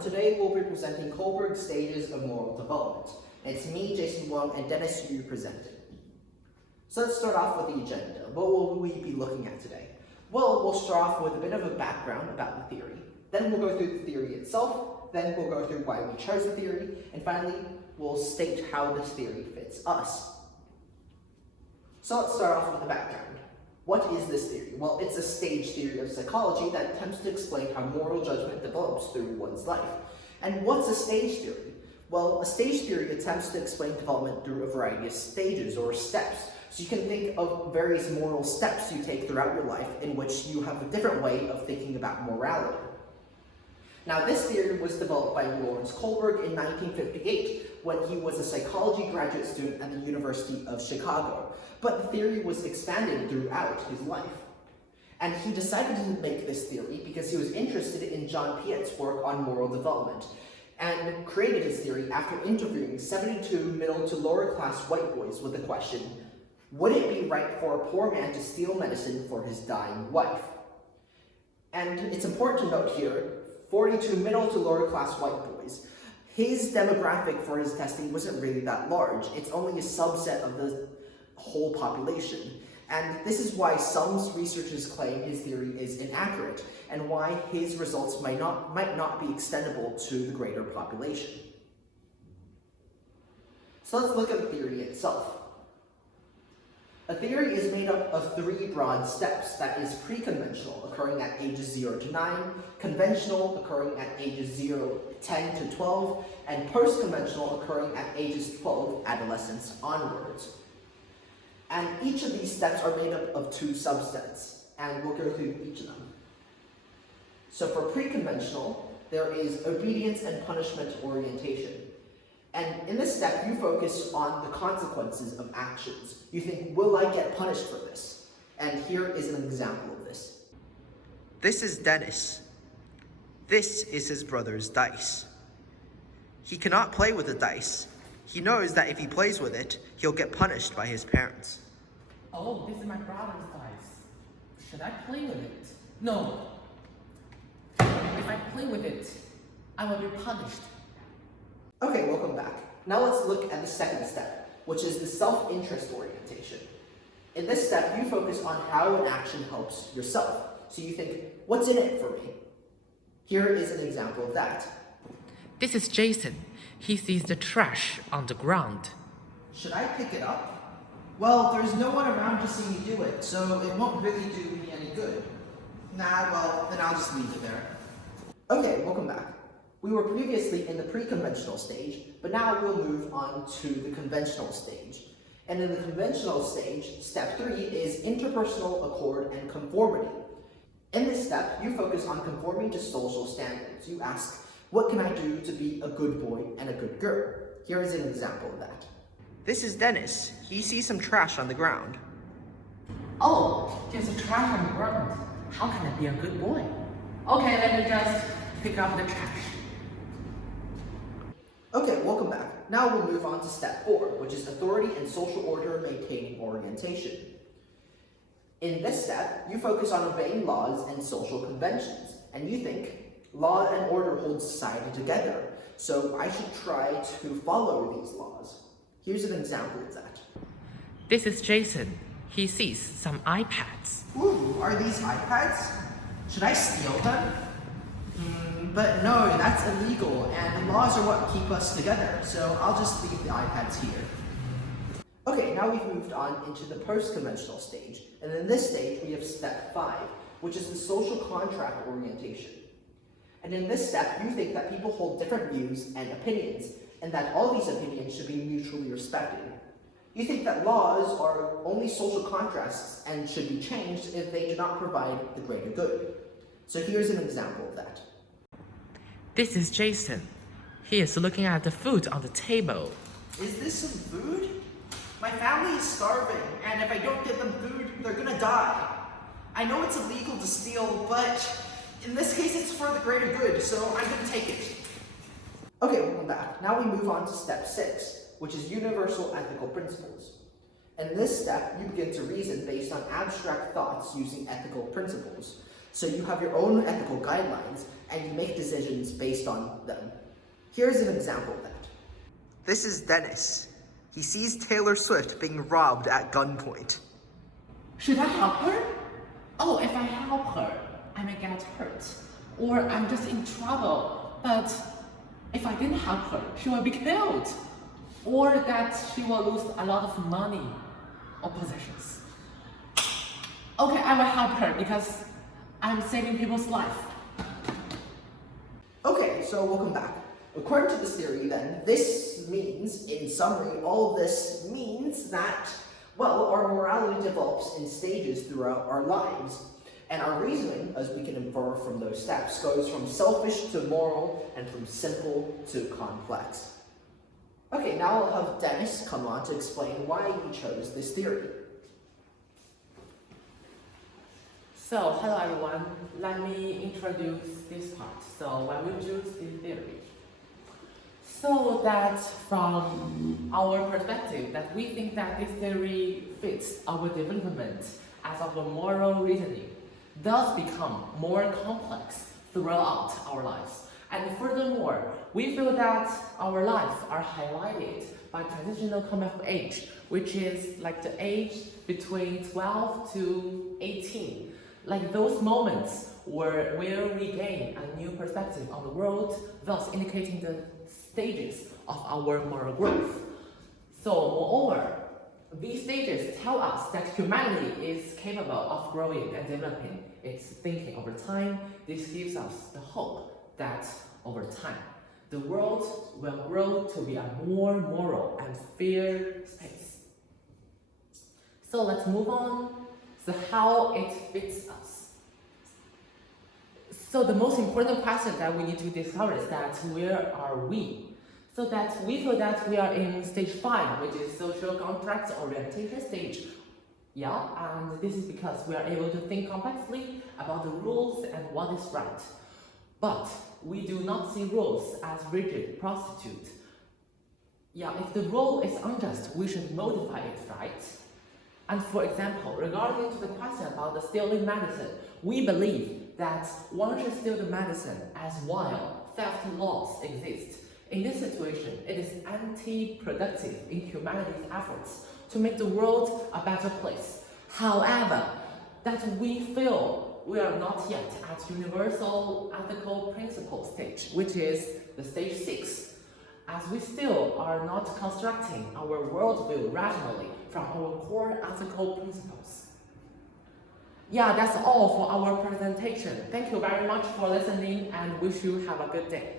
and today we'll be presenting Kohlberg's Stages of Moral Development. It's me, Jason Wong, and Dennis Yu presenting. So let's start off with the agenda. What will we be looking at today? Well, we'll start off with a bit of a background about the theory. Then we'll go through the theory itself. Then we'll go through why we chose the theory. And finally, we'll state how this theory fits us. So let's start off with the background. What is this theory? Well, it's a stage theory of psychology that attempts to explain how moral judgment develops through one's life. And what's a stage theory? Well, a stage theory attempts to explain development through a variety of stages or steps. So you can think of various moral steps you take throughout your life in which you have a different way of thinking about morality. Now, this theory was developed by Lawrence Kohlberg in 1958 when he was a psychology graduate student at the University of Chicago. But the theory was expanded throughout his life. And he decided to make this theory because he was interested in John Piaget's work on moral development and created his theory after interviewing 72 middle to lower class white boys with the question, would it be right for a poor man to steal medicine for his dying wife? And it's important to note here, 42 middle to lower class white boys. His demographic for his testing wasn't really that large. It's only a subset of the whole population. And this is why some researchers claim his theory is inaccurate and why his results might not be extendable to the greater population. So let's look at the theory itself. A theory is made up of three broad steps, that is pre-conventional, occurring at ages 0 to 9, conventional, occurring at ages 10 to 12, and post-conventional, occurring at ages 12, adolescence onwards. And each of these steps are made up of two subsets, and we'll go through each of them. So for pre-conventional, there is obedience and punishment orientation. And in this step, you focus on the consequences of actions. You think, will I get punished for this? And here is an example of this. This is Dennis. This is his brother's dice. He cannot play with the dice. He knows that if he plays with it, he'll get punished by his parents. Oh, this is my brother's dice. Should I play with it? No. If I play with it, I will be punished. Okay, welcome back. Now let's look at the second step, which is the self-interest orientation. In this step, you focus on how an action helps yourself. So you think, what's in it for me? Here is an example of that. This is Jason. He sees the trash on the ground. Should I pick it up? Well, there's no one around to see me do it, so it won't really do me any good. Nah, well, then I'll just leave it there. Okay, welcome back. We were previously in the pre-conventional stage, but now we'll move on to the conventional stage. And in the conventional stage, step 3 is interpersonal accord and conformity. In this step, you focus on conforming to social standards. You ask, what can I do to be a good boy and a good girl? Here is an example of that. This is Dennis. He sees some trash on the ground. Oh, there's a trash on the ground. How can I be a good boy? Okay, let me just pick up the trash. Okay, welcome back. Now we'll move on to step 4, which is authority and social order maintaining orientation. In this step, you focus on obeying laws and social conventions, and you think, law and order hold society together, so I should try to follow these laws. Here's an example of that. This is Jason. He sees some iPads. Ooh, are these iPads? Should I steal them? But no, that's illegal, and laws are what keep us together, so I'll just leave the iPads here. Okay, now we've moved on into the post-conventional stage, and in this stage we have step 5, which is the social contract orientation. And in this step, you think that people hold different views and opinions, and that all these opinions should be mutually respected. You think that laws are only social contracts and should be changed if they do not provide the greater good. So here's an example of that. This is Jason. He is looking at the food on the table. Is this some food? My family is starving, and if I don't give them food, they're gonna die. I know it's illegal to steal, but in this case it's for the greater good, so I'm gonna take it. Okay, welcome back. Now we move on to step 6, which is universal ethical principles. In this step, you begin to reason based on abstract thoughts using ethical principles. So you have your own ethical guidelines and you make decisions based on them. Here's an example of that. This is Dennis. He sees Taylor Swift being robbed at gunpoint. Should I help her? Oh, if I help her, I may get hurt. Or I'm just in trouble. But if I didn't help her, she will be killed. Or that she will lose a lot of money or possessions. Okay, I will help her because I'm saving people's life. Okay, so welcome back. According to this theory, then, this means, in summary, all of this means that, well, our morality develops in stages throughout our lives. And our reasoning, as we can infer from those steps, goes from selfish to moral and from simple to complex. Okay, now I'll have Dennis come on to explain why he chose this theory. So, hello everyone. Let me introduce this part. So, when we choose this theory, so that from our perspective, that we think that this theory fits our development as our moral reasoning does become more complex throughout our lives. And furthermore, we feel that our lives are highlighted by transitional coming of age, which is like the age between 12 to 18. Like those moments where we gain a new perspective on the world, thus indicating the stages of our moral growth. So, moreover, these stages tell us that humanity is capable of growing and developing its thinking over time. This gives us the hope that over time, the world will grow to be a more moral and fair space. So let's move on. So how it fits us. So the most important question that we need to discover is that where are we? So that we feel that we are in stage 5, which is social contract orientation stage. Yeah, and this is because we are able to think complexly about the rules and what is right. But we do not see rules as rigid prostitute. Yeah, if the rule is unjust, we should modify it, right? And for example, regarding to the question about the stealing medicine, we believe that one should steal the medicine as while theft laws exist. In this situation, it is anti-productive in humanity's efforts to make the world a better place. However, that we feel we are not yet at universal ethical principle stage, which is the stage 6, as we still are not constructing our worldview rationally from our core ethical principles. Yeah, that's all for our presentation. Thank you very much for listening and wish you have a good day.